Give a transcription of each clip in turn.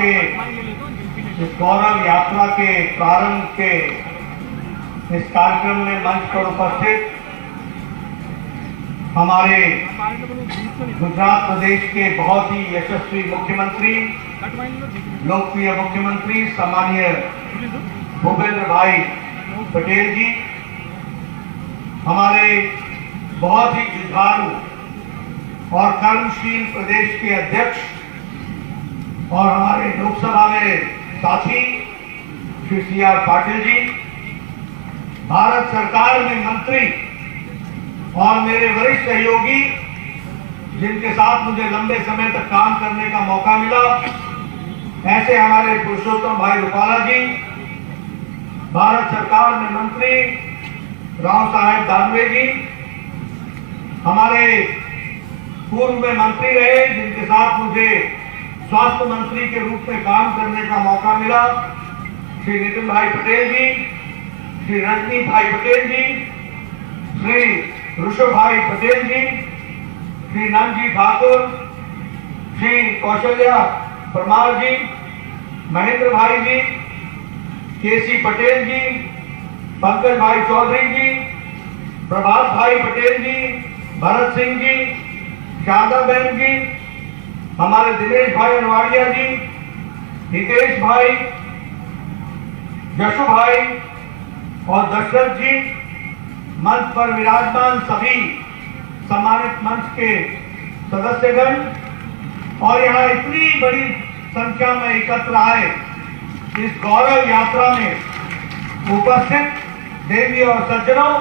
के इस गौरव यात्रा के प्रारंभ के इस कार्यक्रम में मंच पर उपस्थित हमारे गुजरात प्रदेश के बहुत ही यशस्वी मुख्यमंत्री, लोकप्रिय मुख्यमंत्री सम्मानीय भूपेंद्र भाई पटेल जी, हमारे बहुत ही जुझारू और कर्मशील प्रदेश के अध्यक्ष और हमारे लोकसभा में साथी श्री सी.आर. पाटिल जी, भारत सरकार में मंत्री और मेरे वरिष्ठ सहयोगी जिनके साथ मुझे लंबे समय तक काम करने का मौका मिला, ऐसे हमारे पुरुषोत्तम भाई रूपाला जी, भारत सरकार में मंत्री राव साहेब दानवे जी, हमारे पूर्व में मंत्री रहे जिनके साथ मुझे स्वास्थ्य मंत्री के रूप में काम करने का मौका मिला, श्री नितिन भाई पटेल जी, श्री रजनी भाई पटेल जी, श्री ऋषभ भाई पटेल जी, श्री नानजी ठाकुर, श्री कौशल्या परमार जी, महेंद्र भाई जी, केसी पटेल जी, पंकज भाई चौधरी जी, प्रभात भाई पटेल जी, भरत सिंह जी, शारदा बहन जी, हमारे दिनेश भाई अनवाड़िया जी, हितेश भाई, जशु भाई और दशरथ जी, मंच पर विराजमान सभी सम्मानित मंच के सदस्यगण और यहाँ इतनी बड़ी संख्या में एकत्र आए इस गौरव यात्रा में उपस्थित देवी और सज्जनों,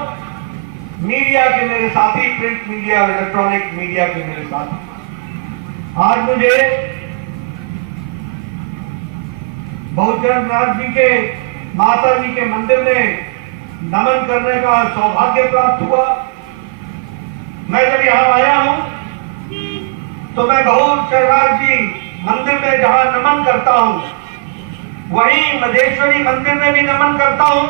मीडिया के मेरे साथी, प्रिंट मीडिया और इलेक्ट्रॉनिक मीडिया के मेरे साथी, आज मुझे बहुचरण नाथ जी के माता जी के मंदिर में नमन करने का सौभाग्य प्राप्त हुआ। मैं जब यहाँ आया हूं तो मैं बहुचरण जी मंदिर में जहां नमन करता हूं, वहीं मधेश्वरी मंदिर में भी नमन करता हूं,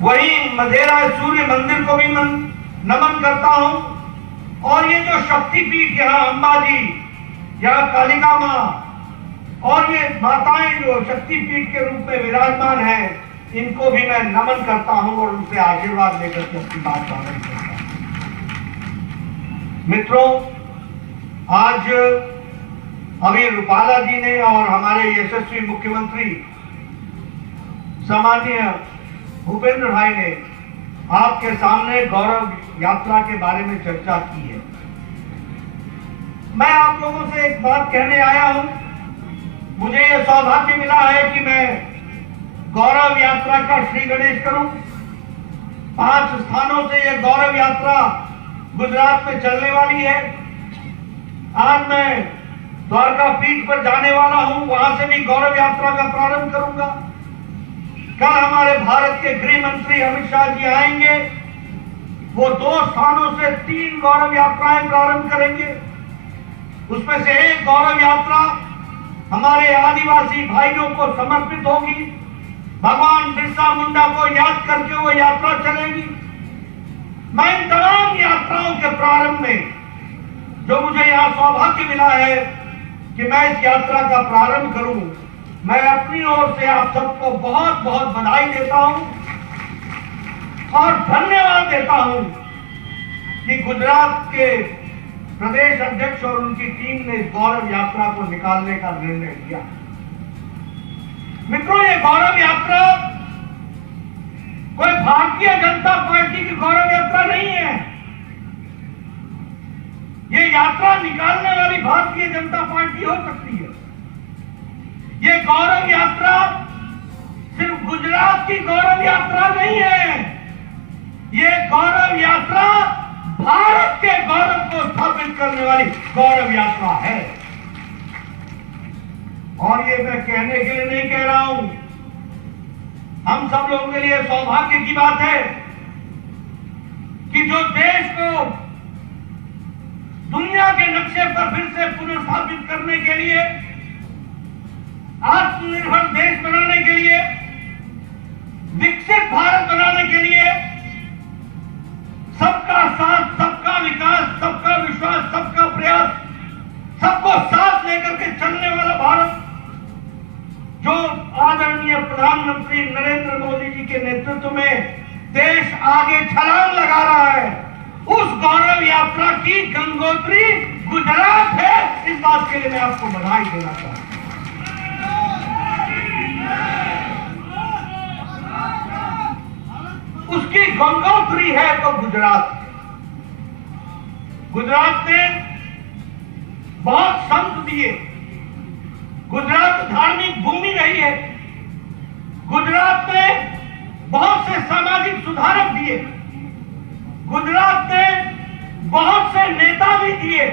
वहीं मधेरा सूर्य मंदिर को भी नमन करता हूं। और ये जो शक्तिपीठ यहाँ अम्बा जी, यहाँ कालिका माँ और ये माताएं जो शक्तिपीठ के रूप में विराजमान हैं, इनको भी मैं नमन करता हूं और उनसे आशीर्वाद लेकर के अपनी बात साझा करता हूं। मित्रों, आज अभी रूपाला जी ने और हमारे यशस्वी मुख्यमंत्री सम्मानीय भूपेंद्र भाई ने आपके सामने गौरव यात्रा के बारे में चर्चा की है। मैं आप लोगों से एक बात कहने आया हूं। मुझे यह सौभाग्य मिला है कि मैं गौरव यात्रा का श्री गणेश करूं। 5 स्थानों से यह गौरव यात्रा गुजरात में चलने वाली है। आज मैं द्वारका पीठ पर जाने वाला हूं, वहां से भी गौरव यात्रा का प्रारंभ करूंगा। कल हमारे भारत के गृह मंत्री अमित शाह जी आएंगे, वो 2 स्थानों से 3 गौरव यात्राएं प्रारंभ करेंगे। उसमें से एक गौरव यात्रा हमारे आदिवासी भाइयों को समर्पित होगी। भगवान बिरसा मुंडा को याद करके वो यात्रा चलेगी। मैं इन तमाम यात्राओं के प्रारंभ में जो मुझे यहाँ सौभाग्य मिला है कि मैं इस यात्रा का प्रारंभ करूं, मैं अपनी ओर से आप सबको बहुत बहुत बधाई देता हूं और धन्यवाद देता हूं कि गुजरात के प्रदेश अध्यक्ष और उनकी टीम ने इस गौरव यात्रा को निकालने का निर्णय लिया। मित्रों, ये गौरव यात्रा कोई भारतीय जनता पार्टी की गौरव यात्रा नहीं है। ये यात्रा निकालने वाली भारतीय जनता पार्टी हो सकती है। ये गौरव यात्रा सिर्फ गुजरात की गौरव यात्रा नहीं है। ये गौरव यात्रा भारत के गौरव को स्थापित करने वाली गौरव यात्रा है। और ये मैं कहने के लिए नहीं कह रहा हूं, हम सब लोगों के लिए सौभाग्य की बात है कि जो देश को दुनिया के नक्शे पर फिर से पुनर्स्थापित करने के लिए, आत्मनिर्भर देश बनाने के लिए, विकसित भारत बनाने के लिए सबका साथ, सबका विकास, सबका विश्वास, सबका प्रयास, सबको साथ लेकर के चलने वाला भारत, आगे छलांग लगा रहा है। उस गौरव यात्रा की गंगोत्री गुजरात है। इस बात के लिए मैं आपको बधाई देना चाहता हूं। उसकी गंगोत्री है तो गुजरात। गुजरात ने बहुत संत दिए। गुजरात धार्मिक भूमि रही है। गुजरात ने बहुत से सामाजिक सुधारक दिए। गुजरात ने बहुत से नेता भी दिए।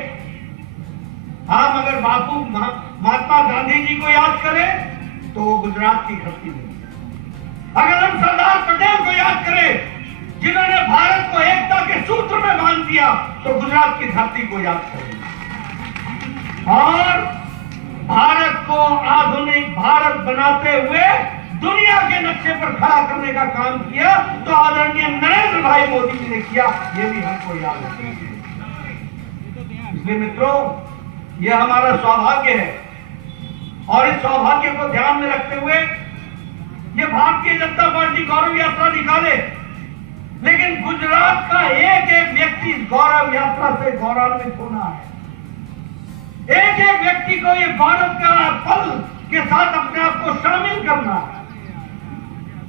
हम अगर बापू महात्मा गांधी जी को याद करें तो वो गुजरात की धरती में। अगर हम सरदार पटेल को याद करें जिन्होंने भारत को एकता के सूत्र में बांध दिया तो गुजरात की धरती को याद करें। और भारत को आधुनिक भारत बनाते हुए दुनिया के नक्शे पर खड़ा करने का काम किया तो आदरणीय नरेंद्र भाई मोदी जी ने किया। ये भी हमको याद रखना चाहिए। इसलिए मित्रों, यह हमारा सौभाग्य है और इस सौभाग्य को ध्यान में रखते हुए ये भारतीय जनता पार्टी गौरव यात्रा निकाले, लेकिन गुजरात का एक एक व्यक्ति गौरव यात्रा से गौरवान्वित होना है। एक एक व्यक्ति को ये गौरव का पल के साथ अपने आप को शामिल करना है।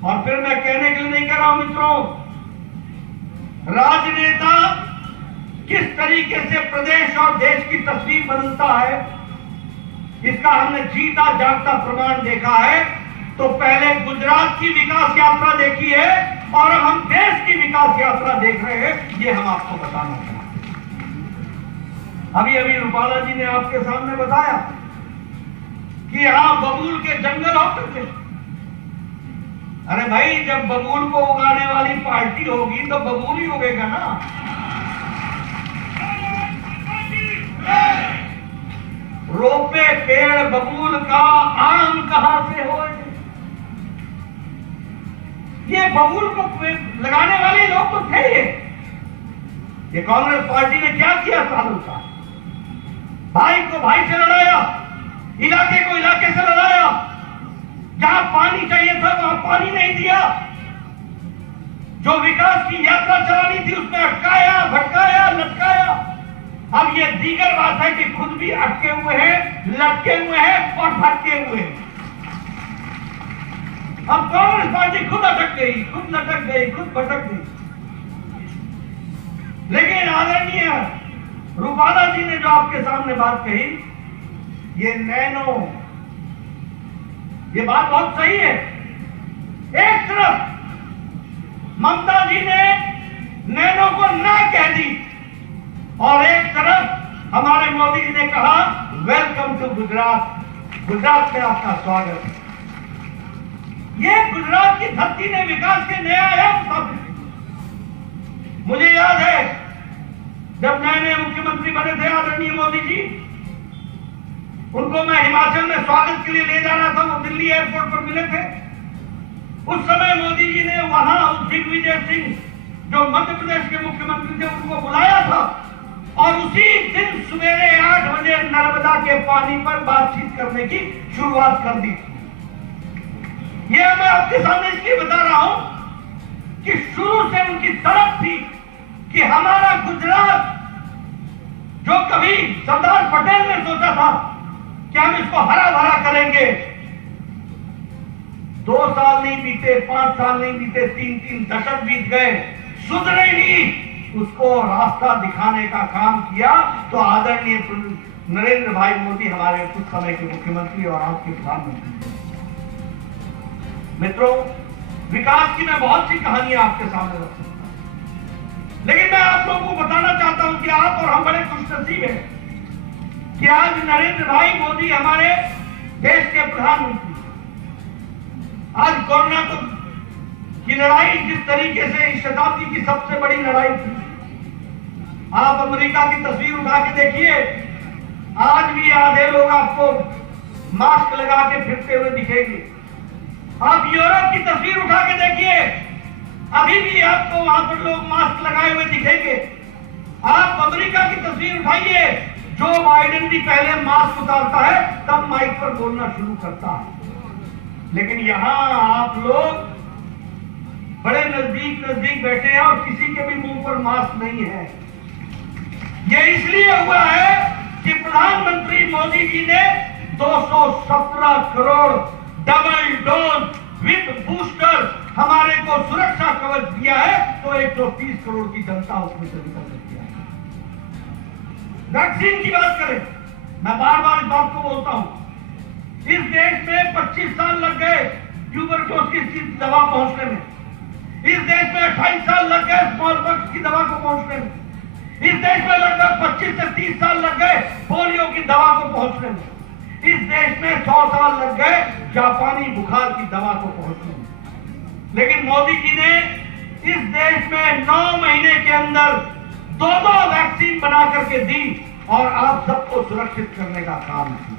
और फिर मैं कहने के लिए नहीं कर रहा हूं मित्रों, राजनेता किस तरीके से प्रदेश और देश की तस्वीर बदलता है इसका हमने जीता जागता प्रमाण देखा है। तो पहले गुजरात की विकास यात्रा देखी है और अब हम देश की विकास यात्रा देख रहे हैं। ये हम आपको बताना चाहते हैं। अभी अभी रूपाला जी ने आपके सामने बताया कि यहां बबूल के जंगल होते थे। अरे भाई, जब बबूल को उगाने वाली पार्टी होगी तो बबूल ही उगेगा ना। रोपे पेड़ बबूल का, आम कहां से होए। ये बबूल को लगाने वाले लोग तो थे। ये कांग्रेस पार्टी ने क्या किया सालों का? भाई को भाई से लड़ाया, इलाके को इलाके से लड़ाया। जहां पानी चाहिए था वहां पानी नहीं दिया। जो विकास की यात्रा चलानी थी उसमें अटकाया, भटकाया, लटकाया। अब ये दीगर बात है कि खुद भी अटके हुए हैं, लटके हुए हैं और भटके हुए हैं। अब कांग्रेस पार्टी खुद अटक गई, खुद लटक गई, खुद भटक गई। लेकिन आदरणीय रूपाला जी ने जो आपके सामने बात कही, ये नैनो, ये बात बहुत सही है। एक तरफ ममता जी ने नैनो को ना कह दी और एक तरफ हमारे मोदी जी ने कहा वेलकम टू गुजरात, गुजरात में आपका स्वागत है। ये गुजरात की धरती ने विकास के नया आयाम स्थापित किए। मुझे याद है जब नए नए मुख्यमंत्री बने थे आदरणीय मोदी जी, उनको मैं हिमाचल में स्वागत के लिए ले जा रहा था। वो दिल्ली एयरपोर्ट पर मिले थे। उस समय मोदी जी ने वहां दिग्विजय सिंह जो मध्य प्रदेश के मुख्यमंत्री थे उनको बुलाया था और उसी दिन सवेरे 8 बजे नर्मदा के पानी पर बातचीत करने की शुरुआत कर दी थी। यह मैं आपके सामने इसलिए बता रहा हूं कि शुरू से उनकी तड़प थी कि हमारा गुजरात, जो कभी सरदार पटेल ने सोचा था कि हम इसको हरा भरा करेंगे, 2 साल नहीं बीते, 5 साल नहीं बीते, 3 दशक बीत गए, सुधरे नहीं। उसको रास्ता दिखाने का काम किया तो आदरणीय नरेंद्र भाई मोदी हमारे कुछ समय के मुख्यमंत्री और आज के प्रधानमंत्री। मित्रों, विकास की मैं बहुत सी कहानियां आपके सामने रख सकता हूं, लेकिन मैं आप लोगों को बताना चाहता हूं कि आप और हम बड़े खुशनसीब हैं कि आज नरेंद्र भाई मोदी हमारे देश के प्रधानमंत्री। आज कोरोना की लड़ाई जिस तरीके से इस शताब्दी की सबसे बड़ी लड़ाई थी, आप अमेरिका की तस्वीर उठा के देखिए, आज भी आधे लोग आपको मास्क लगा के फिरते हुए दिखेंगे। आप यूरोप की तस्वीर उठा के देखिए, अभी भी आपको वहां पर लोग मास्क लगाए हुए दिखेंगे। आप अमेरिका की तस्वीर उठाइए, जो बाइडेन भी पहले मास्क उतारता है तब माइक पर बोलना शुरू करता है। लेकिन यहां आप लोग बड़े नजदीक बैठे हैं विश्वास नहीं है। ये इसलिए हुआ है कि प्रधानमंत्री मोदी जी ने 217 crore double dose with booster हमारे को सुरक्षा कवच दिया है, तो 130 करोड़ की जनता उसमें से निकल सकती है। वैक्सीन की बात करें, मैं बार बार इस बात को बोलता हूं, इस देश में 25 साल लग गए ट्यूबरक्लोसिस की दवा पहुंचने में, इस देश में 28 साल लग गए स्मॉल पॉक्स की दवा को पहुंचने में, इस देश में लगभग 25 से 30 साल लग गए पोलियो की दवा को पहुंचने में, इस देश में 100 साल लग गए जापानी बुखार की दवा को पहुंचने में। लेकिन मोदी जी ने इस देश में 9 महीने के अंदर 2 वैक्सीन बना करके दी और आप सबको सुरक्षित करने का काम किया।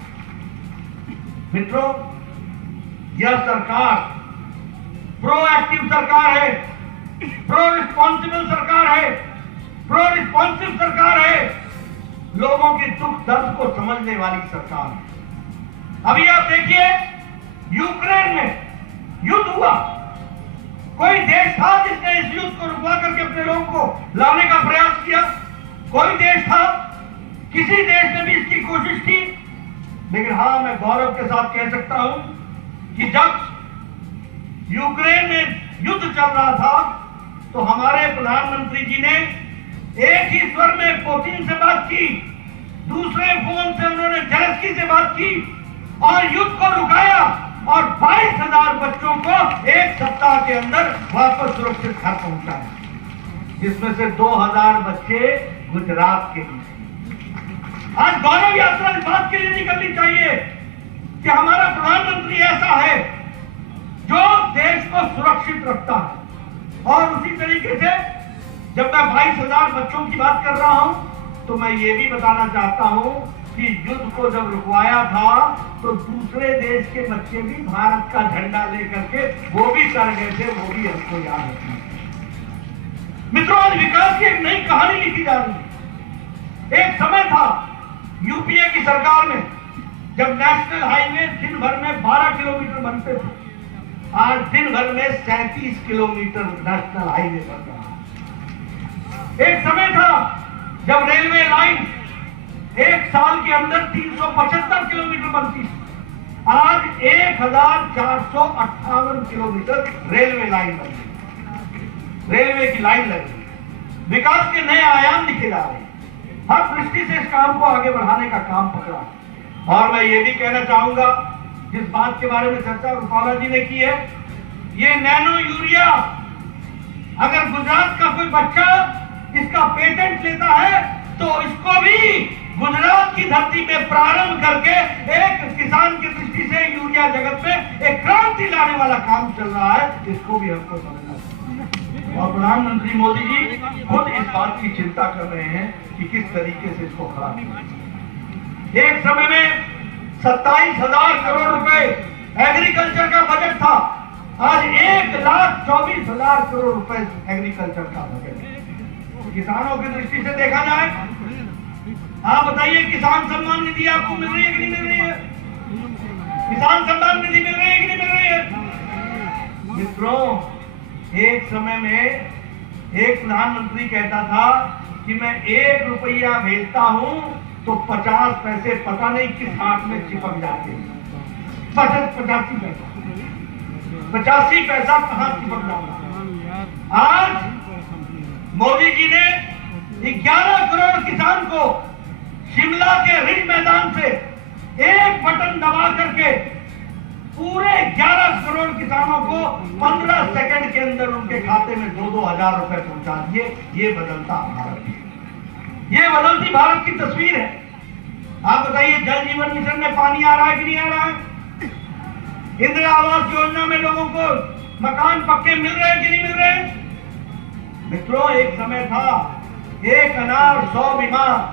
मित्रों, यह सरकार प्रोएक्टिव सरकार है, प्रो रिस्पॉन्सिबल सरकार है, प्रो रिस्पॉन्सिव सरकार है, लोगों के दुख दर्द को समझने वाली सरकार है। अभी आप देखिए, यूक्रेन में युद्ध हुआ, कोई देश था जिसने इस युद्ध को रुकवा करके अपने लोगों को लाने का प्रयास किया? कोई देश था? किसी देश ने भी इसकी कोशिश की? लेकिन हां, मैं गौरव के साथ कह सकता हूं कि जब यूक्रेन में युद्ध चल रहा था तो हमारे प्रधानमंत्री जी ने एक ही स्वर में पुतिन से बात की, दूसरे फोन से उन्होंने जेलेंस्की से बात की और युद्ध को रुकाया और 22,000 बच्चों को एक सप्ताह के अंदर वापस सुरक्षित घर पहुंचाया, जिसमें से 2,000 बच्चे गुजरात के लिए। आज गौरव यात्रा इस बात के लिए निकलनी चाहिए कि हमारा प्रधानमंत्री ऐसा है जो देश को सुरक्षित रखता है। और उसी तरीके से जब मैं 22,000 बच्चों की बात कर रहा हूं तो मैं ये भी बताना चाहता हूं कि युद्ध को जब रुकवाया था तो दूसरे देश के बच्चे भी भारत का झंडा लेकर के वो भी कर गए थे, वो भी हमको याद रखना। मित्रों, आज विकास की एक नई कहानी लिखी जा रही है। एक समय था यूपीए की सरकार में जब नेशनल हाईवे दिन भर में 12 किलोमीटर बनते थे, आज दिन भर में 37 किलोमीटर नेशनल हाईवे बन रहा है। एक समय था जब रेलवे लाइन एक साल के अंदर 375 किलोमीटर बनती थी, आज 1458 किलोमीटर रेलवे लाइन बन गई, रेलवे की लाइन लग गई। विकास के नए आयाम दिखे जा रहे हैं, हर दृष्टि से इस काम को आगे बढ़ाने का काम पकड़ा। और मैं ये भी कहना चाहूंगा, जिस बात के बारे में चर्चा रूपाला जी ने की है, ये नैनो यूरिया, अगर गुजरात का कोई बच्चा इसका पेटेंट लेता है तो इसको भी गुजरात की धरती में प्रारंभ करके एक किसान की दृष्टि से यूरिया जगत में एक क्रांति लाने वाला काम चल रहा है, इसको भी हमको समझना चाहिए। और प्रधानमंत्री मोदी जी खुद इस बात की चिंता कर रहे हैं कि किस तरीके से इसको खड़ा किया। एक समय में 27,000 करोड़ रुपए एग्रीकल्चर का बजट था, आज 1,24,000 करोड़ रुपए एग्रीकल्चर का बजट। किसानों की दृष्टि से देखा जाए, आप बताइए, किसान सम्मान निधि आपको मिल रही है कि नहीं मिल रही है? किसान सम्मान निधि मिल रही है कि नहीं मिल रही है? मित्रों, एक समय में एक प्रधानमंत्री कहता था कि मैं 1 रुपया भेजता हूं तो 50 पैसे पता नहीं किस हाथ में चिपक जाते हैं। 85 पैसा, 85 पैसा कहां चिपक जाता। आज मोदी जी ने 11 करोड़ किसान को शिमला के रिज मैदान से एक बटन दबा करके पूरे 11 करोड़ किसानों को 15 सेकंड के अंदर उनके खाते में 2-2 हजार रुपए पहुंचा दिए। ये बदलता भारत है, ये बदलती भारत की तस्वीर है। आप बताइए, जल जीवन मिशन में पानी आ रहा है कि नहीं आ रहा है? इंदिरा आवास योजना में लोगों को मकान पक्के मिल रहे हैं कि नहीं मिल रहे हैं? मित्रों, एक समय था 1 अनार 100 बीमार,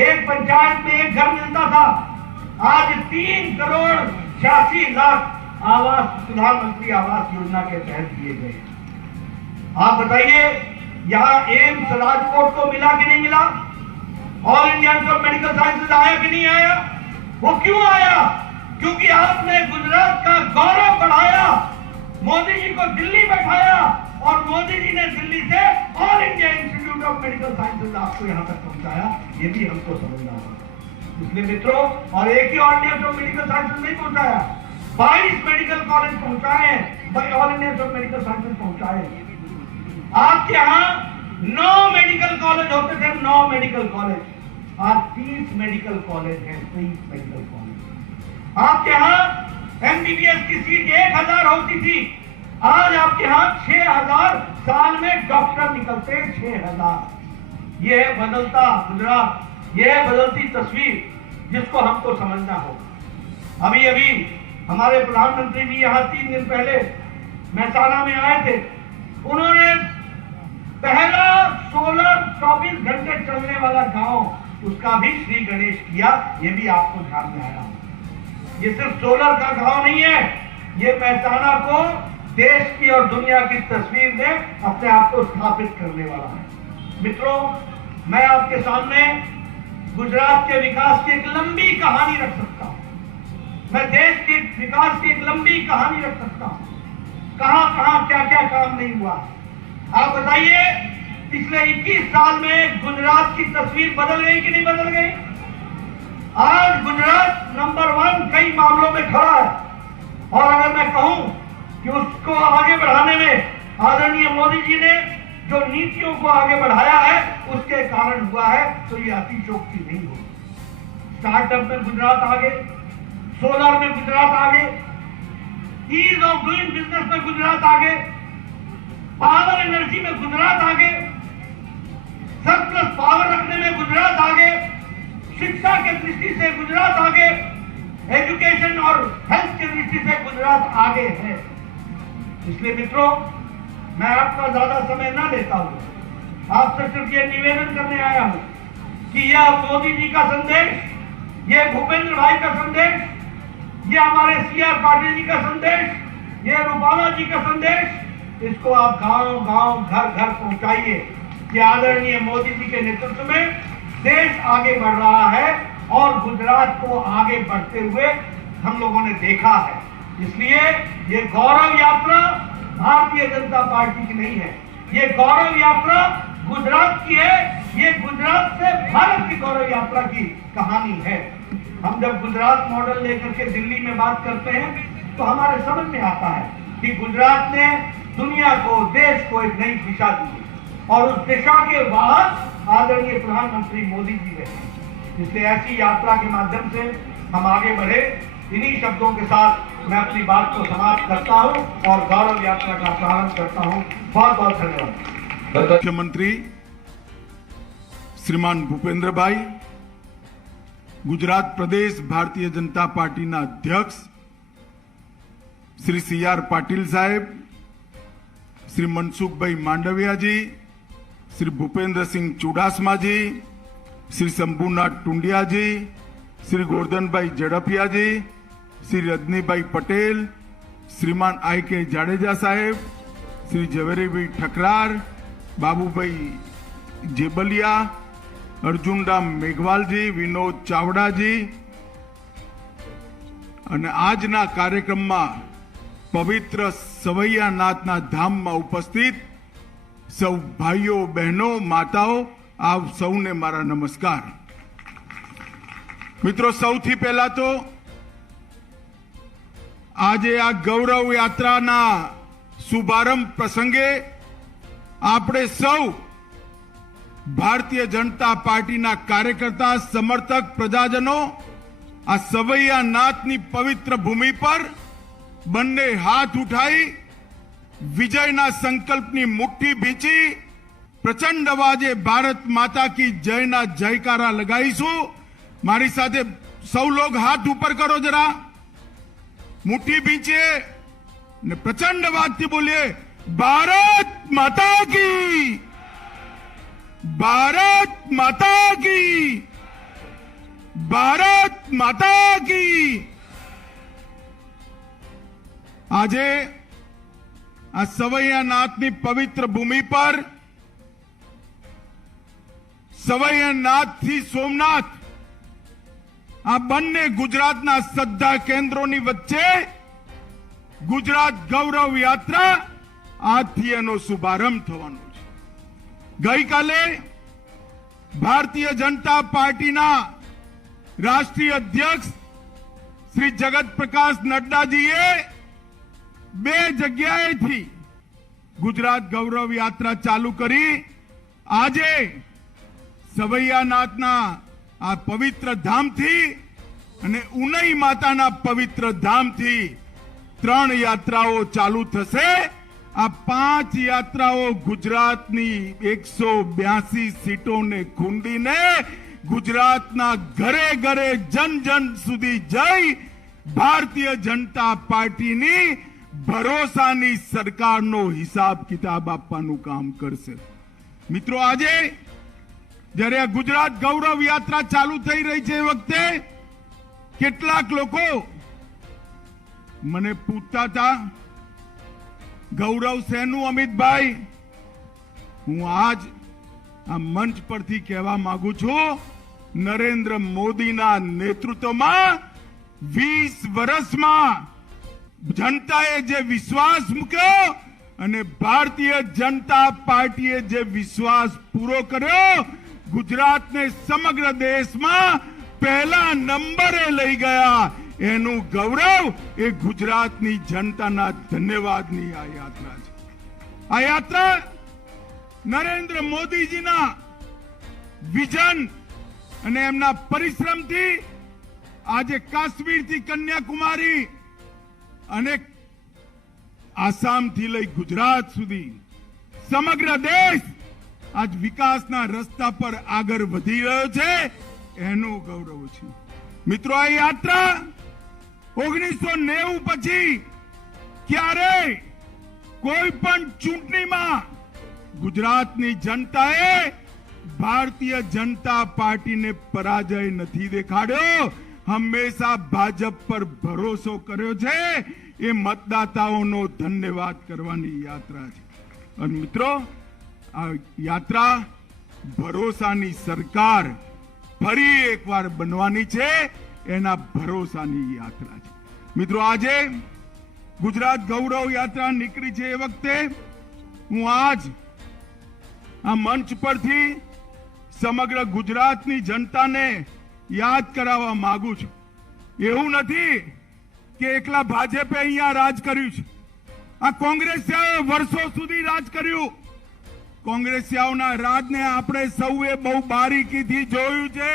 एक पंचायत में एक घर मिलता था, आज 3 करोड़ 86 लाख आवास प्रधानमंत्री आवास योजना के तहत दिए गए। आप बताइए, यहां एम्स राजकोट को मिला कि नहीं मिला? All India institute of medical sciences आया कि नहीं आया? वो क्यों आया? क्योंकि आपने गुजरात का गौरव बढ़ाया, मोदी जी को दिल्ली बैठाया और मोदी जी ने दिल्ली से ऑल इंडिया इंस्टीट्यूट न्यूज आपको यहाँ तक पहुंचाया, ये भी हमको समझना होगा। इसलिए मित्रों, और एक ही ऑर्डिनेंस ऑफ मेडिकल साइंसेज नहीं पहुंचाया, 22 मेडिकल कॉलेज पहुंचाए हैं, ऑर्डिनेंस ऑफ मेडिकल साइंसेज पहुंचाए। आपके यहाँ 9 मेडिकल कॉलेज होते थे, 9 मेडिकल कॉलेज, आज 30 मेडिकल कॉलेज हैं, 30 मेडिकल कॉलेज। आपके यहाँ एमबीबीएस की सीट 1000 होती थी, आज आपके यहाँ 6000 साल में डॉक्टर निकलते हैं, 6000। ये है बदलता गुजरात, ये है बदलती तस्वीर, जिसको हमको समझना होगा। अभी अभी हमारे प्रधानमंत्री जी यहाँ 3 दिन पहले महसाना में आए थे। उन्होंने पहला सोलर 24 घंटे चलने वाला गांव, उसका भी श्री गणेश किया, ये भी आपको ध्यान में आया। ये सिर्फ सोलर का गांव नहीं है, ये महसाना को देश की और दुनिया की तस्वीर में अपने आप को स्थापित करने वाला है। मित्रों, मैं आपके सामने गुजरात के विकास की एक लंबी कहानी रख सकता हूं, मैं देश के विकास की एक लंबी कहानी रख सकता हूं, कहां कहां क्या क्या काम नहीं हुआ। आप बताइए, पिछले 21 साल में गुजरात की तस्वीर बदल गई कि नहीं बदल गई? आज गुजरात नंबर 1 कई मामलों में खड़ा है, और अगर मैं कहूं कि उसको आगे बढ़ाने में आदरणीय मोदी जी ने जो नीतियों को आगे बढ़ाया है, उसके कारण हुआ है, तो ये अतिशयोक्ति नहीं होगी। स्टार्टअप में गुजरात आगे, सोलर में गुजरात आगे, ईज ऑफ डूइंग बिजनेस में गुजरात आगे, पावर एनर्जी में गुजरात आगे, सरप्लस पावर रखने में गुजरात आगे, शिक्षा के दृष्टि से गुजरात आगे, एजुकेशन और हेल्थ की दृष्टि से गुजरात आगे है। इसलिए मित्रों, मैं आपका ज्यादा समय न लेता हूं, आपसे सिर्फ ये निवेदन करने आया हूं कि यह मोदी जी का संदेश, ये भूपेंद्र भाई का संदेश, ये हमारे CR पाटिल जी का संदेश, ये रूपाला जी का संदेश, इसको आप गांव गांव घर घर पहुंचाइए कि आदरणीय मोदी जी के नेतृत्व में देश आगे बढ़ रहा है, और गुजरात को आगे बढ़ते हुए हम लोगों ने देखा है। इसलिए ये गौरव यात्रा भारतीय जनता पार्टी की नहीं है, ये गौरव यात्रा गुजरात की है, ये गुजरात से भारत की गौरव यात्रा की कहानी है। हम जब गुजरात मॉडल लेकर के दिल्ली में बात करते हैं, तो हमारे समझ में आता है कि गुजरात ने दुनिया को, देश को एक नई दिशा दी है, और उस दिशा के बाद आदरणीय प्रधानमंत्री मोदी जी रहे। इसलिए ऐसी यात्रा के माध्यम से हम आगे बढ़े। इन्हीं शब्दों के साथ मैं अपनी बात को समाप्त करता हूं और गौरव यात्रा का प्रारंभ करता हूं। बहुत बहुत धन्यवाद। मुख्यमंत्री श्रीमान भूपेन्द्र भाई, गुजरात प्रदेश भारतीय जनता पार्टी अध्यक्ष श्री CR पाटिल साहेब, श्री मनसुख भाई मांडविया जी, श्री भूपेन्द्र सिंह चुडासमा जी, श्री शंभुनाथ टुंडिया जी, श्री गोवर्धन भाई जड़पिया जी, श्री रजनी भाई पटेल, श्रीमान IK जाडेजा साहेब, श्री झवेरी भाई ठकरार, बाबू भाई जेबलिया, अर्जुनराम मेघवाल जी, विनोद चावड़ा जी, અને આજના કાર્યક્રમમાં પવિત્ર સવૈયાનાથના ધામમાં ઉપસ્થિત સૌ ભાઈઓ બહેનો માતાઓ, આપ સૌને મારા નમસ્કાર। મિત્રો, સૌથી પહેલા તો આજે આ ગૌરવ યાત્રાના શુભારંભ પ્રસંગે આપણે સૌ ભારતીય જનતા પાર્ટીના કાર્યકર્તા, સમર્થક, પ્રજાજનો આ સવૈયાનાથની પવિત્ર ભૂમિ પર બંને હાથ ઉઠાઈ વિજયના સંકલ્પની મુઠ્ઠી ભીંચી પ્રચંડ અવાજે ભારત માતા की જયના જયકારા લગાઈશું। મારી સાથે સૌ લોગ હાથ ઉપર કરો, જરા મુઠ્ઠી ભીંચીએ ને પ્રચંડ અવાજથી બોલીએ, ભારત માતા की, भारत माता की, भारत माता की। આજે આ સવૈયાનાથની પવિત્ર ભૂમિ પર સવૈયાનાથથી સોમનાથ આ બંને ગુજરાતના શ્રદ્ધા કેન્દ્રોની વચ્ચે ગુજરાત ગૌરવ યાત્રા આજથી એનો શુભારંભ થવાનો છે। ગઈકાલે ભારતીય જનતા પાર્ટીના રાષ્ટ્રીય અધ્યક્ષ શ્રી જગત પ્રકાશ નડ્ડાજીએ બે જગ્યાએથી ગુજરાત ગૌરવ યાત્રા ચાલુ કરી આજે સવૈયાનાથના આ પવિત્ર ધામથી અને ઉનઈ માતાના પવિત્ર ધામથી 3 યાત્રાઓ ચાલુ થશે। આ 5 યાત્રાઓ ગુજરાતની 182 સીટોને ખૂંદીને ગુજરાતના ઘરે ઘરે જન જન સુધી જઈ ભારતીય જનતા પાર્ટીની ભરોસાની સરકારનો હિસાબ કિતાબ આપવાનું કામ કરશે। મિત્રો, આજે જ્યારે આ ગુજરાત ગૌરવ યાત્રા ચાલુ થઈ રહી છે એ વખતે કેટલાક લોકો મને પૂછતા હતા, ગૌરવ શેનું અમિતભાઈ? હું આજ આ મંચ પરથી કહેવા માંગુ છું, નરેન્દ્ર મોદીના નેતૃત્વમાં 20 વર્ષમાં જનતાએ જે વિશ્વાસ મૂક્યો અને ભારતીય જનતા પાર્ટીએ જે વિશ્વાસ પૂરો કર્યો, ગુજરાતને સમગ્ર દેશમાં પહેલા નંબરે લઈ ગયા, એનું ગૌરવ એ ગુજરાતની જનતાના ધન્યવાદની આ યાત્રા છે। આ યાત્રા નરેન્દ્ર મોદીજીના વિઝન અને એમના પરિશ્રમથી આજે કાશ્મીરથી કન્યાકુમારી અને આસામથી લઈ ગુજરાત સુધી સમગ્ર દેશ આજ વિકાસના રસ્તા પર આગળ વધી રહ્યો છે, એનું ગૌરવ છે। મિત્રો, આ યાત્રા 1990 પછી ક્યારે કોઈ પણ ચૂંટણીમાં ગુજરાતની જનતાએ ભારતીય જનતા પાર્ટીને પરાજય નથી દેખાડ્યો, હંમેશા ભાજપ પર ભરોસો કર્યો છે। એ મતદાતાઓનો ધન્યવાદ કરવાની યાત્રા છે। અને મિત્રો, આ યાત્રા ભરોસાની સરકાર ફરી એકવાર બનવાની છે, એના ભરોસાની યાત્રા છે। મિત્રો, આજે ગુજરાત ગૌરવ યાત્રા નીકળી છે એ વખતે હું આજ આ મંચ પરથી સમગ્ર ગુજરાતની જનતાને યાદ કરાવવા માંગુ છું। એવું નથી કે એકલા ભાજપે અહીંયા રાજ કર્યું છે, આ કોંગ્રેસિયાઓએ વર્ષો સુધી રાજ કર્યું। કોંગ્રેસિયાઓના રાજને આપણે સૌએ બહુ બારીકીથી જોયું છે।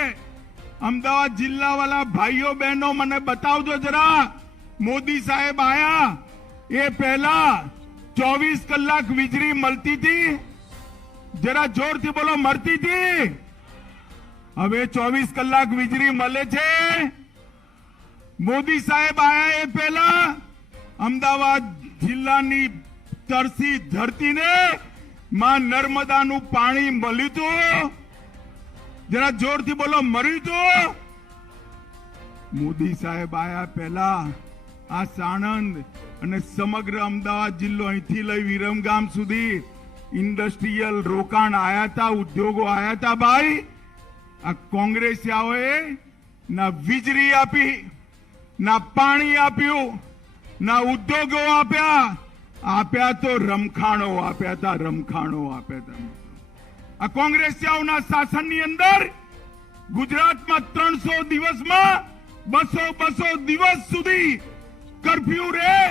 અમદાવાદ જિલ્લાવાળા ભાઈઓ બહેનો મને બતાવજો જરા, મોદી સાહેબ આયા એ પહેલા 24 કલાક વીજળી મળતી હતી? જરા જોરથી બોલો, મળતી હતી? હવે 24 કલાક વીજળી મળે છે? મોદી સાહેબ આયા એ પહેલા અમદાવાદ જિલ્લાની તરસી ધરતીને માં નર્મદાનું પાણી મળ્યું હતું? જરા જોરથી બોલો, મળ્યું હતું? મોદી સાહેબ આયા પહેલા આ સાણંદ અને સમગ્ર અમદાવાદ જિલ્લો અહીંથી લઈ વિરમગામ સુધી ઇન્ડસ્ટ્રીયલ રોકાણ આયા હતા, ઉદ્યોગો આયા હતા ભાઈ? આ કોંગ્રેસિયાઓએ ના વીજળી આપી, ના પાણી આપ્યું, ના ઉદ્યોગો આપ્યા તો રમખાણો આપ્યા હતા, રમખાણો આપ્યા હતા। આ કોંગ્રેસિયાઓના શાસનની અંદર ગુજરાતમાં 300 દિવસમાં 200 દિવસ સુધી કર્ફ્યુ રહે,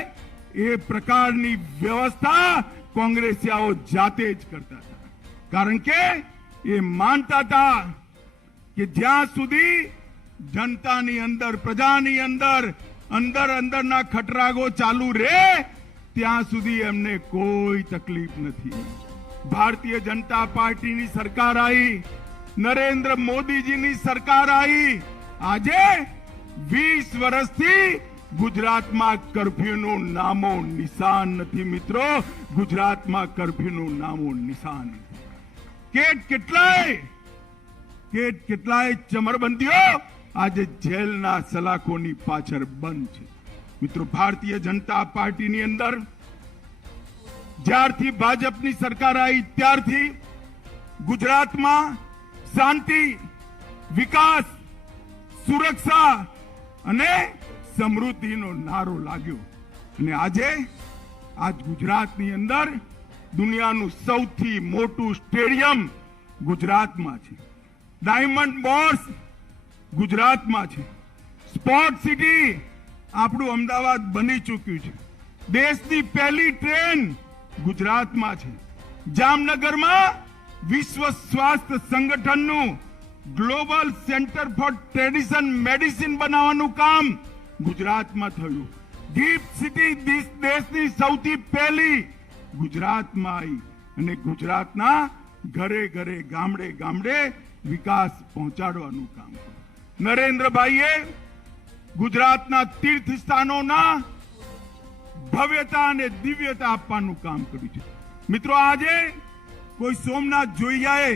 એ પ્રકારની વ્યવસ્થા કોંગ્રેસિયાઓ જાતે જ કરતા હતા। કારણ કે એ માનતા હતા કે જ્યાં સુધી જનતાની અંદર, પ્રજાની અંદરના ખટરાગો ચાલુ રહે ત્યાં સુધી એમને કોઈ તકલીફ નથી। ભારતીય જનતા પાર્ટીની સરકાર આવી, નરેન્દ્ર મોદીજીની સરકાર આવી, આજે 20 વર્ષથી ગુજરાતમાં કર્ફ્યુનું નામો નિશાન નથી। મિત્રો, ગુજરાતમાં કર્ફ્યુનું નામો નિશાન નથી। કેટલાય ચમરબંધીઓ આજે જેલના સલાખોની પાછળ બંધ છે। મિત્રો, ભારતીય જનતા પાર્ટીની અંદર જ્યારથી ભાજપની સરકાર આવી ત્યારથી ગુજરાતમાં શાંતિ, વિકાસ, સુરક્ષા અને સમૃદ્ધિનો નારો લાગ્યો અને આજ ગુજરાતની અંદર દુનિયાનું સૌથી મોટું સ્ટેડિયમ ગુજરાતમાં છે। ડાયમંડ બોર્સ ગુજરાતમાં છે. સ્પોર્ટ સિટી આપણું અમદાવાદ બની ચૂક્યું છે. દેશની પહેલી ટ્રેન ગુજરાતમાં છે. જામનગરમાં વિશ્વ સ્વાસ્થ્ય સંગઠનનું global centre for tradition medicine બનાવવાનું કામ ગુજરાતમાં થયું. ડીપ સિટી દેશની સૌથી પહેલી ગુજરાતમાં આવી અને ગુજરાતના ઘરે ઘરે ગામડે ગામડે વિકાસ પહોંચાડવાનું કામ કર્યું. નરેન્દ્રભાઈએ ગુજરાતના તીર્થ સ્થાનોના ભવ્યતા અને દિવ્યતા આપવાનું કામ કર્યું છે. મિત્રો, આજે કોઈ સોમનાથ જોઈ જાય,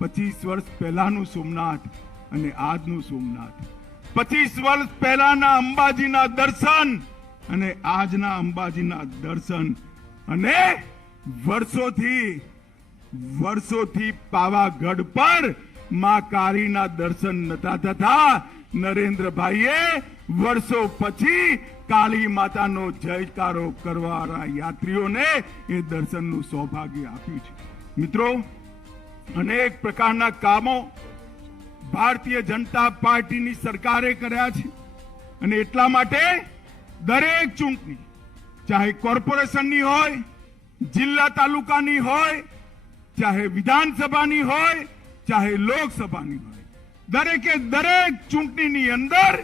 25 વર્ષ પહેલાનું સોમનાથ અને આજનું સોમનાથ, 25 વર્ષ પહેલાના અંબાજીના દર્શન અને આજના અંબાજીના દર્શન, અને વર્ષોથી પાવાગઢ પર માં કાળીના દર્શન નતા થતા. નરેન્દ્રભાઈએ વર્ષો પછી કાળી માતાનો જયકારો કરવાવાળા યાત્રીઓને એ દર્શનનું સૌભાગ્ય આપ્યું છે. મિત્રો, અનેક પ્રકારના કામો ભારતીય જનતા પાર્ટીની સરકારે કર્યા છે અને એટલા માટે દરેક ચૂંટણી, ચાહે કોર્પોરેશનની હોય, જિલ્લા તાલુકાની હોય, ચાહે વિધાનસભાની હોય, ચાહે લોકસભાની હોય, દરેકે દરેક ચૂંટણીની અંદર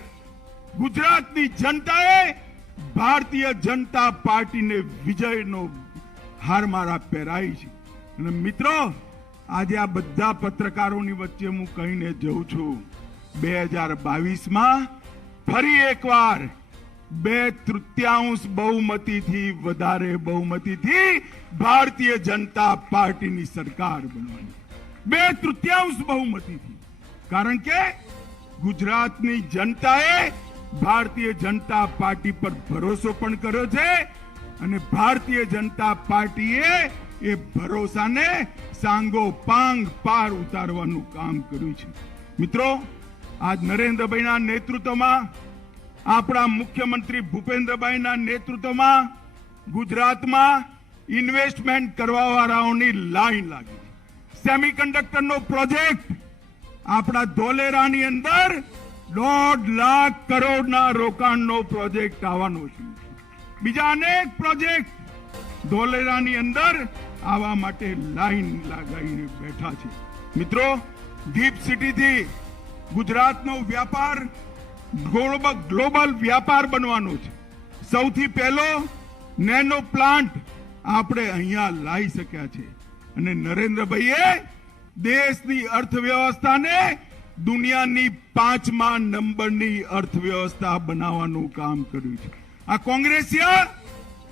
ગુજરાતની જનતાએ ભારતીય જનતા પાર્ટીને વિજયનો હારમાળા પહેરાઈ છે. અને મિત્રો, આજે આ બધા પત્રકારોની વચ્ચે હું કહીને જઉં છું, 2022માં ફરી એકવાર 2/3 બહુમતીથી વધારે બહુમતીથી ભારતીય જનતા પાર્ટીની સરકાર બનવાની. 2/3 બહુમતીથી. કારણ કે ગુજરાતની જનતાએ ભારતીય જનતા પાર્ટી પર ભરોસો પણ કર્યો છે અને ભારતીય જનતા પાર્ટીએ એ ભરોસાને સાંગો પાંગ પાર ઉતારવાનું કામ કર્યું છે. મિત્રો, આજ નરેન્દ્રભાઈના નેતૃત્વમાં, આપણા મુખ્યમંત્રી ભૂપેન્દ્રભાઈના નેતૃત્વમાં ગુજરાતમાં ઇન્વેસ્ટમેન્ટ કરવાવાળાઓની લાઈન લાગી છે. સેમિકન્ડક્ટરનો પ્રોજેક્ટ આપણા ધોલેરાની અંદર 1.5 લાખ કરોડના રોકાણનો પ્રોજેક્ટ આવવાનો છે. બીજા અનેક પ્રોજેક્ટ ધોલેરાની અંદર આવા માટે લાઈન લગાવીને બેઠા છે. મિત્રો, ડીપ સિટીથી ગુજરાતનો વ્યાપાર ગ્લોબલ વ્યાપાર બનવાનો છે. સૌથી પહેલો નેનો પ્લાન્ટ આપણે અહીંયા લાવી શક્યા છે અને નરેન્દ્રભાઈએ દેશની અર્થવ્યવસ્થાને દુનિયાની 5મા નંબરની અર્થવ્યવસ્થા બનાવવાનું કામ કર્યું છે. આ કોંગ્રેસીય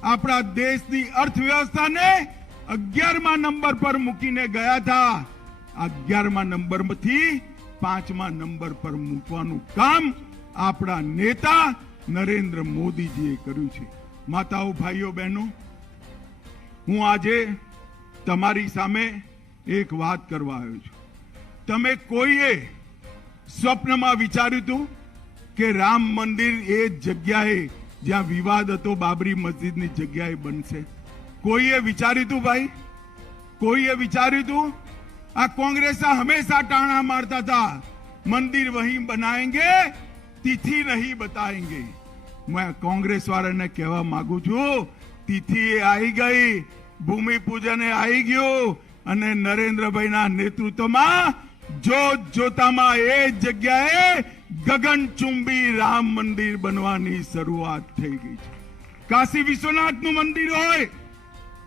આપણા દેશની અર્થવ્યવસ્થાને 11મા નંબર પર મૂકીને ગયા હતા. 11મા નંબરથી 5મા નંબર પર મૂકવાનું કામ આપણા નેતા નરેન્દ્ર મોદીજીએ કર્યું છે. માતાઓ, ભાઈઓ, બહેનો, હું આજે તમારી સામે એક વાત કરવા આવ્યો છું. તમે કોઈએ સ્વપ્નમાં વિચાર્યું હતું કે રામ મંદિર એ જગ્યાએ જ્યાં વિવાદ હતો બાબરી મસ્જિદની જગ્યાએ બનશે? કોઈએ વિચાર્યું હતું ભાઈ? કોઈએ વિચાર્યું હતું? આ કોંગ્રેસ હંમેશા टाणा मारता था, मंदिर वहीं बनाएंगे, तिथि नहीं बताएंगे. मैं कांग्रेस वाले ने कहवा मांगू छू, तिथि आई गई, भूमि पूजन आई गयो અને નરેન્દ્રભાઈના નેતૃત્વમાં જોતામાં એ જગ્યાએ ગગનચુંબી રામ મંદિર બનવાની શરૂઆત થઈ ગઈ છે. કાશી વિશ્વનાથનું મંદિર હોય,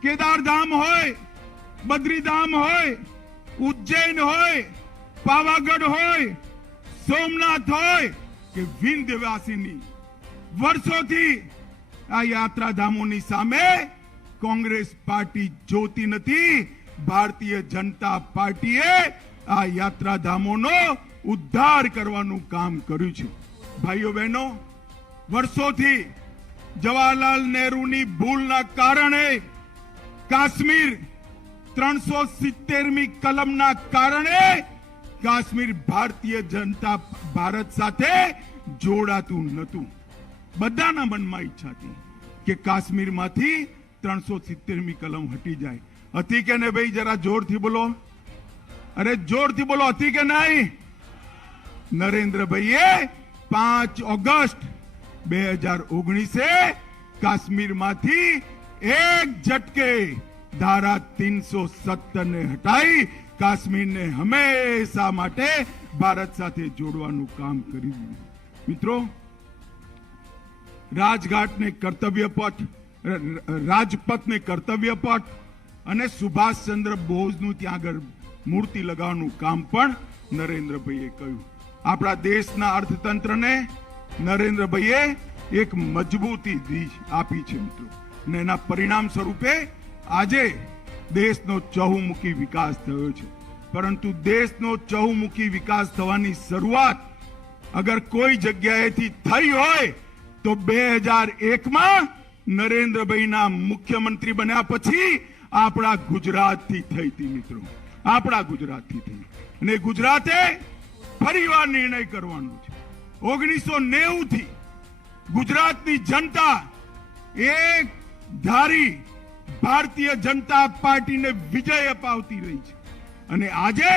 કેદારધામ હોય, બદ્રીધામ હોય, ઉજ્જૈન હોય, પાવાગઢ હોય, સોમનાથ હોય કે વિંધ્યવાસીની, વર્ષોથી આ યાત્રાધામોની સામે કોંગ્રેસ પાર્ટી જોતી નથી. ભારતીય જનતા પાર્ટીએ આ યાત્રાધામોનો ઉદ્ધાર કરવાનું કામ કર્યું છે. ભાઈઓ બહેનો, વર્ષોથી જવાહરલાલ નહેરુની ભૂલના કારણે કાશ્મીર 370મી કલમના કારણે કાશ્મીર ભારતીય જનતા ભારત સાથે જોડાતું નહોતું. બધાના મનમાં ઈચ્છા હતી કે કાશ્મીરમાંથી 370મી કલમ હટી જાય. હતી કે ને ભાઈ? જરા જોરથી બોલો. અરે જોરથી બોલો, હતી કે નહીં? નરેન્દ્રભાઈએ 5 ઓગસ્ટ 2019 કાશ્મીરમાંથી એક ઝટકે ધારા 370 ને હટાવી કાશ્મીરને હંમેશા માટે ભારત સાથે જોડવાનું કામ કર્યું. મિત્રો, રાજઘાટને કર્તવ્ય પથ, રાજપથને કર્તવ્ય પથ અને સુભાષચંદ્ર બોઝનું ત્યાં આગળ મૂર્તિ લગાવવાનું કામ પણ નરેન્દ્રભાઈએ કહ્યું. આપણા દેશના અર્થતંત્રને નરેન્દ્રભાઈએ એક મજબૂતી આપી છે મિત્રો, અને એના પરિણામ સ્વરૂપે આજે દેશનો ચહુમુખી વિકાસ થયો છે. પરંતુ દેશનો ચહુમુખી વિકાસ થવાની શરૂઆત અગર કોઈ જગ્યાએથી થઈ હોય તો 2001માં નરેન્દ્રભાઈના મુખ્યમંત્રી બન્યા પછી આપણા ગુજરાતથી થઈ હતી મિત્રો, આપણા ગુજરાતથી થઈ. અને ગુજરાતે ફરીવાર નિર્ણય કરવાનો છે. 1990 થી ગુજરાતની જનતા એક ધારી ભારતીય જનતા પાર્ટીને વિજય અપાવતી રહી છે. અને આજે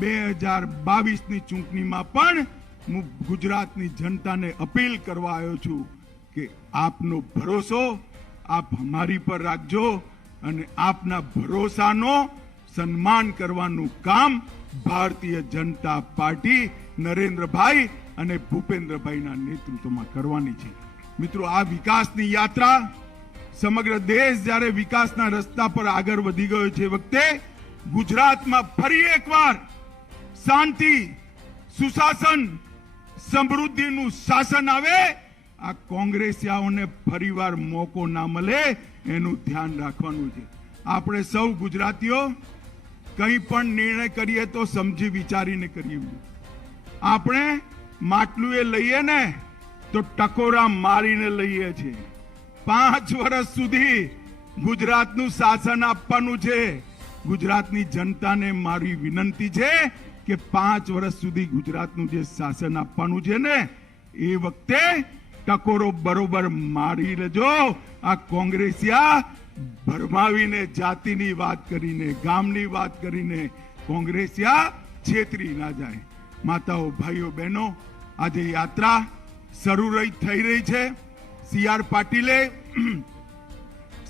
2022ની ચૂંટણીમાં પણ હું ગુજરાતની જનતાને અપીલ કરવા આવ્યો છું કે આપનો ભરોસો આપ અમારી પર રાખજો અને આપના ભરોસાનો સન્માન કરવાનું કામ ભારતીય જનતા પાર્ટી નરેન્દ્રભાઈ અને ભૂપેન્દ્રભાઈના નેતૃત્વમાં કરવાની છે. મિત્રો, આ વિકાસની યાત્રા, સમગ્ર દેશ જ્યારે વિકાસના રસ્તા પર આગળ વધી ગયો છે વખતે ગુજરાતમાં ફરી એકવાર શાંતિ, સુશાસન, સમૃદ્ધિનું શાસન આવે, આ કોંગ્રેસીઓને ફરીવાર મોકો ના મળે એનું ધ્યાન રાખવાનું છે. આપણે સૌ ગુજરાતીઓ કંઈ પણ નિર્ણય કરીએ તો સમજી વિચારીને કરીએ. આપણે માટલું એ લઈએ ને તો ટકોરા મારીને લઈએ છીએ. 5 વર્ષ સુધી ગુજરાતનું શાસન આપવાનું છે. ગુજરાતની જનતાને મારી વિનંતી છે કે 5 વર્ષ સુધી ગુજરાતનું જે શાસન આપવાનું છે ને એ વખતે ટકોરો બરોબર મારી લેજો. આ કોંગ્રેસિયા ભરમાવીને જાતિની વાત કરીને, ગામની વાત કરીને કોંગ્રેસિયા છેતરી ના જાય. માતાઓ, ભાઈઓ, બહેનો, આજે યાત્રા શરૂ થઈ રહી છે. CR પાટીલે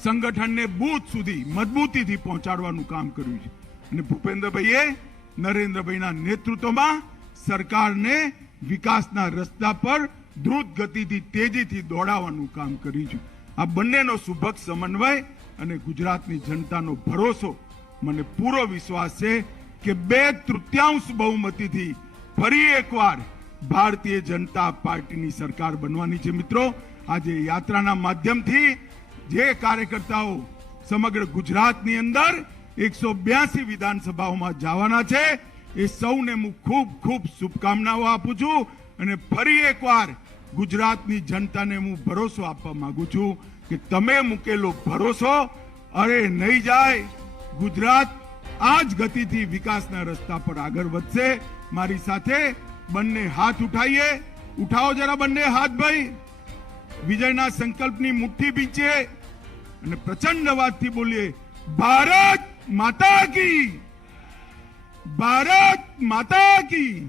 સંગઠનને બૂથ સુધી મજબૂતીથી પહોંચાડવાનું કામ કર્યું છે અને ભૂપેન્દ્રભાઈએ નરેન્દ્રભાઈના નેતૃત્વમાં સરકારને વિકાસના રસ્તા પર દ્રુત ગતિથી, તેજીથી દોડાવવાનું કામ કર્યું છે. આ બંનેનો સુભગ સમન્વય અને ગુજરાતની જનતાનો ભરોસો, મને પૂરો વિશ્વાસ છે કે 2/3 બહુમતીથી ફરી એકવાર ભારતીય જનતા પાર્ટીની સરકાર બનવાની છે. મિત્રો, આજે યાત્રાના માધ્યમથી જે કાર્યકર્તાઓ સમગ્ર ગુજરાતની અંદર 182 વિધાનસભાઓમાં જવાના છે એ સૌને હું ખૂબ ખૂબ શુભકામનાઓ આપું છું. અને ફરી એકવાર ગુજરાતની જનતાને હું ભરોસો આપવા માંગુ છું કે તમે મૂકેલો ભરોસો અરે નહીં જાય. ગુજરાત આ જ ગતિથી વિકાસના રસ્તા પર આગળ વધશે. મારી સાથે બંને હાથ ઉઠાઈએ. ઉઠાવો જરા બંને હાથ ભાઈ. વિજયના સંકલ્પની મુઠ્ઠી પીંચીએ અને પ્રચંડ અવાજથી બોલીએ, ભારત માતા કી, ભારત માતા કી.